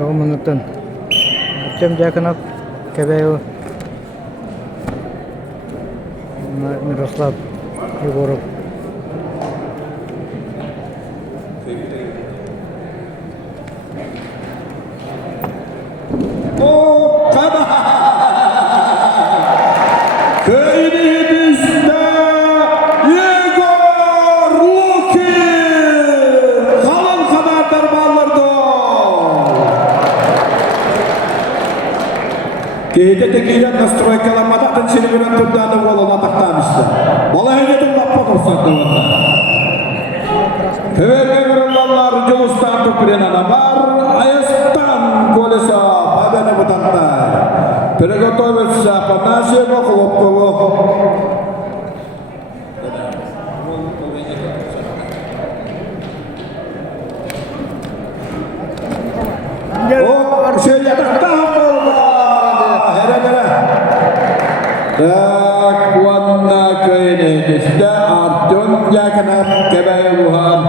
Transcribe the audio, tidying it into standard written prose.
Калманытын. Артем Дьяконов, Кебеев, Мирослав Егоров. Кейте текейлер настройкаламада атыншылы бірін түрдені болуына тақтамышты. Бала әйнетін лаппа тұрсанды онда. Төверге бірінлалар жылыстан түпірен ана бар, айыстан колеса бабені бұтантай. Приготовиться по нашему хлопкову. Так, ванна кайне, işte Артем Дьяконов Кебеев Wuhan.